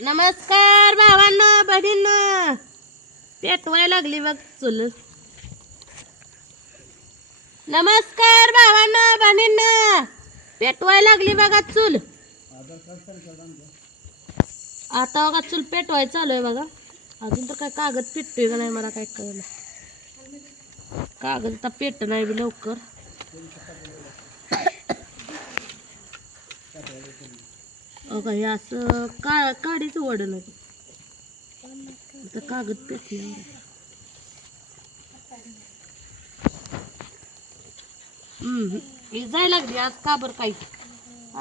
नमस्कार भावांनो बहिणींनो. पेटवाय लागली बघ चूल. नमस्कार भावांनो बहिणींनो. पेटवाय लागली बघा चूल. आता बघा चूल पेटवाय चालू आहे बघा. अजून तर काय कागद पेटतोय का नाही मला काय कळलं. कागद आता पेट नाही बी लवकर. अगं हे असं काडीचं वडण आहे. आता कागद पेटले. हे जाय लागली आज का बरं काही.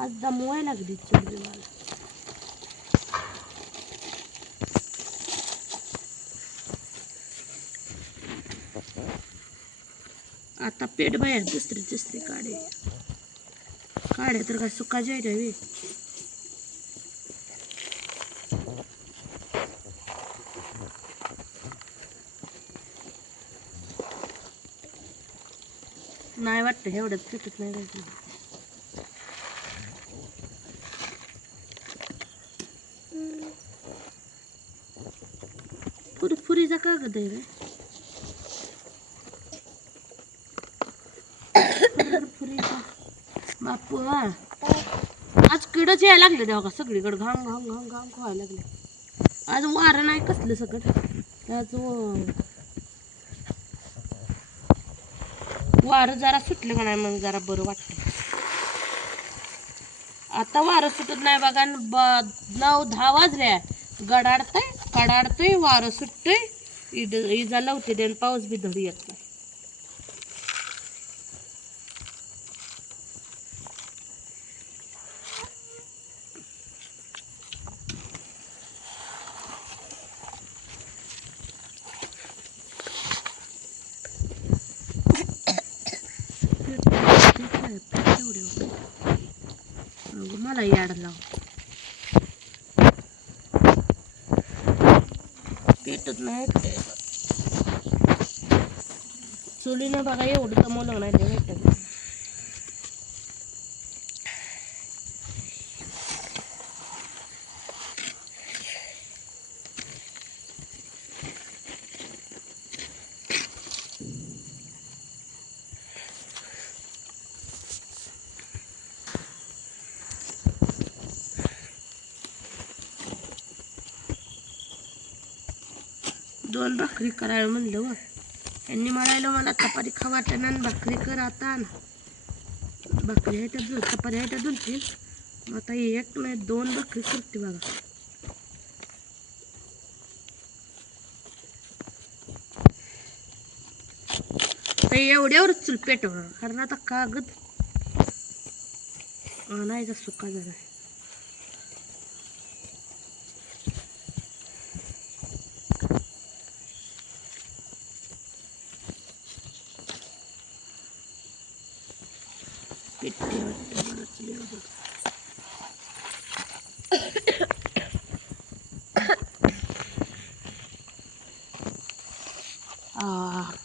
आज दमवाय लागली चुली मला. आता पेट बाहेर दुसरी तिसरी काढे तर काय सुका जायला वे. नाही वाटतं एवढंच पेटत नाही राहिली. फुरीचा कागद आहे का फुरीचा बापू. आज किडच यायला लागले तेव्हा सगळीकडे घाम घाम घाम घाम खायला लागले. आज वारं नाही कसलं सगळं. आज वारं जरा सुटलं का नाही मग जरा बरं वाटतं. आता वारं सुटत नाही बघा. 9-10 वाजल्या. कडाडतोय वारं सुटतोय. इजा लावते देन पाऊस बी धडी येत नाही. मला याड लाव पेटत नाही. चुलीनं बघा एवढं दमवलं नाही भेटत. दोन भाकरी करायला म्हणलं व यांनी म्हणायला मला चपाती खा वाटणं आणि भाकरी कर. आता भाकरी आहे त्या चपाती आहे त्या 2-3. मग आता 1 नाही 2 भाकरी करते बघा. तर एवढ्यावरच चूल पेटवणार कारण आता कागद आणायचा सुका जरा.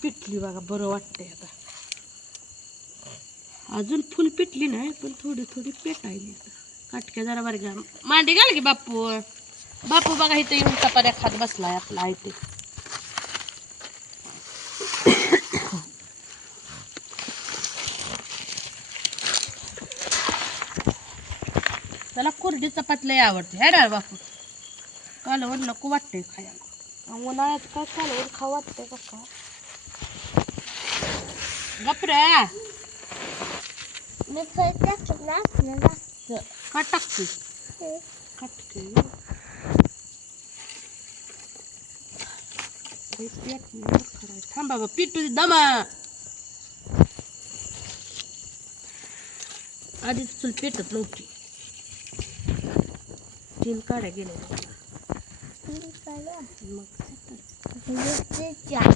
पिटली बघा बरं वाटतंय आता. अजून फुल पिटली नाही पण थोडी थोडी पेटायली. काटक्या जरा बरं घ्या. मांडी घाल की बापू. बापू बघा इथं येऊन चपात्या खात बसलाय आपला इथे. त्याला कोरडी चपाती लय आवडते है ना बापू. कालवण नको वाटतंय खायला. उन्हाळ्यात काय कालवण खाऊ वाटतंय का. गपऱ्या मी का टाकते थांब बाबा पिटू दमा. आधीच चूल पेटत नव्हती. 3 काड्या गेल्या मग 4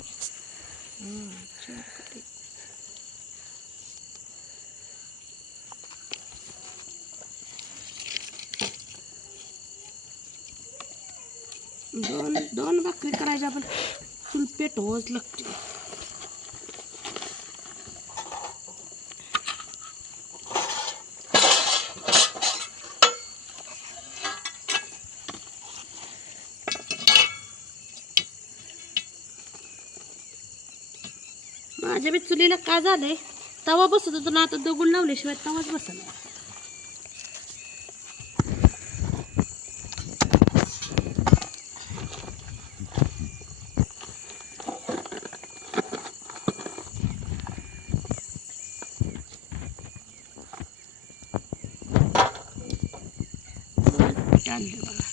दोन भाकरी करायच्या पण चूल पेटवावंच लागते. माझ्या बी चुलीला काय झालंय, तवा बसत होतो ना, आता दगड लावल्याशिवाय तवाच बसला. चालले बघा,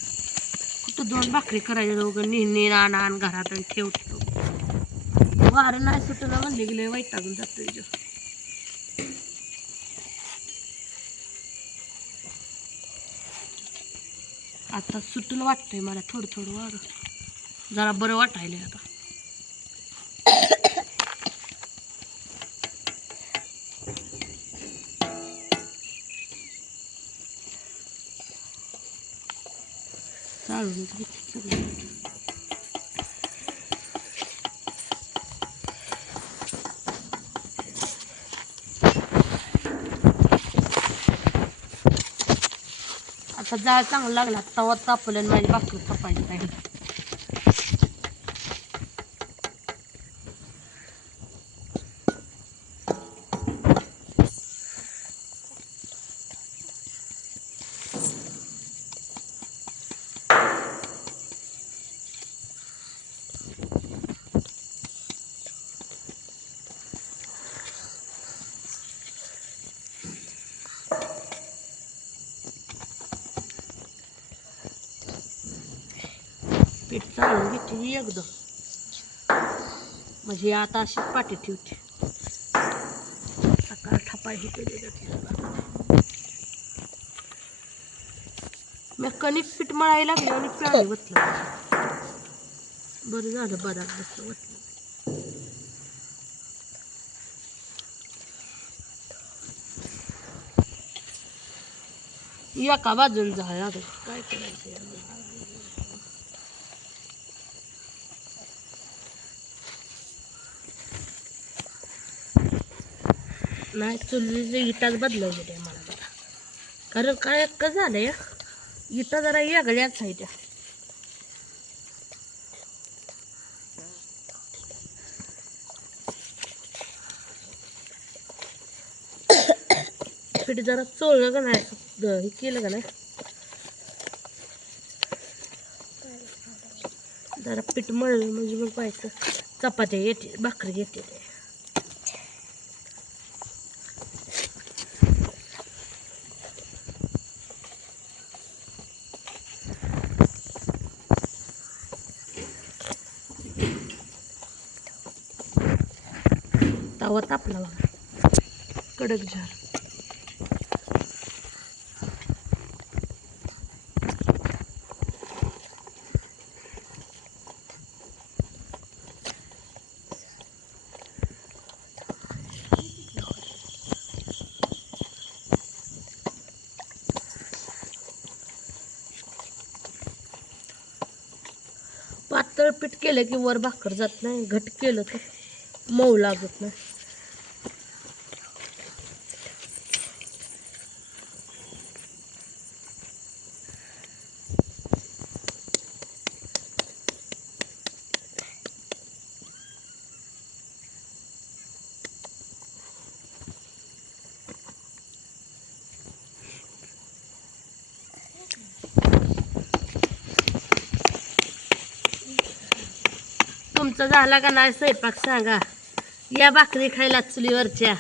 कुठं 2 भाकरी करायच्या दोघं नेहमी आण घरात आणि ठेवतो. वारं नाही सुटलं म्हणले गेले वैतागून जातोय जो. आता सुटलं वाटतंय मला थोडं थोडं वारं, जरा बरं वाटायलंय आता. चालून घेते सगळं. आता जाळ चांगला लागला, तवा तापलं आणि माझी भाकरी तापायची राहील. पीठ चाळून घेते एकदम, म्हणजे आता अशीच पाठी ठेवते. सकाळ ठपाय केली मी कणिक पीठ मळायला लागले आणि पाणी वतलं. बरं झालं बराच बसलं वतलं. एका बाजून झालं काय करायचं. नाही चुलीचे इटाच बदलायचे ते मला बघा, कारण काय कसं झालं या इटा जरा वेगळ्याच आहे त्या. पीठ जरा चोळलं का नाही, हे केलं का नाही, जरा पीठ मळलं म्हणजे मग पाहायचं चपात्या येते, भाकरी येते ते. तवा तापला बघा, कडक झार. पातळ पीठ केलं की वर भाकर जात नाही, घट केलं तर मऊ लागत नाही. तुमचं झाला का नाही स्वयंपाक सांगा, या भाकरी खायला चुलीवरच्या.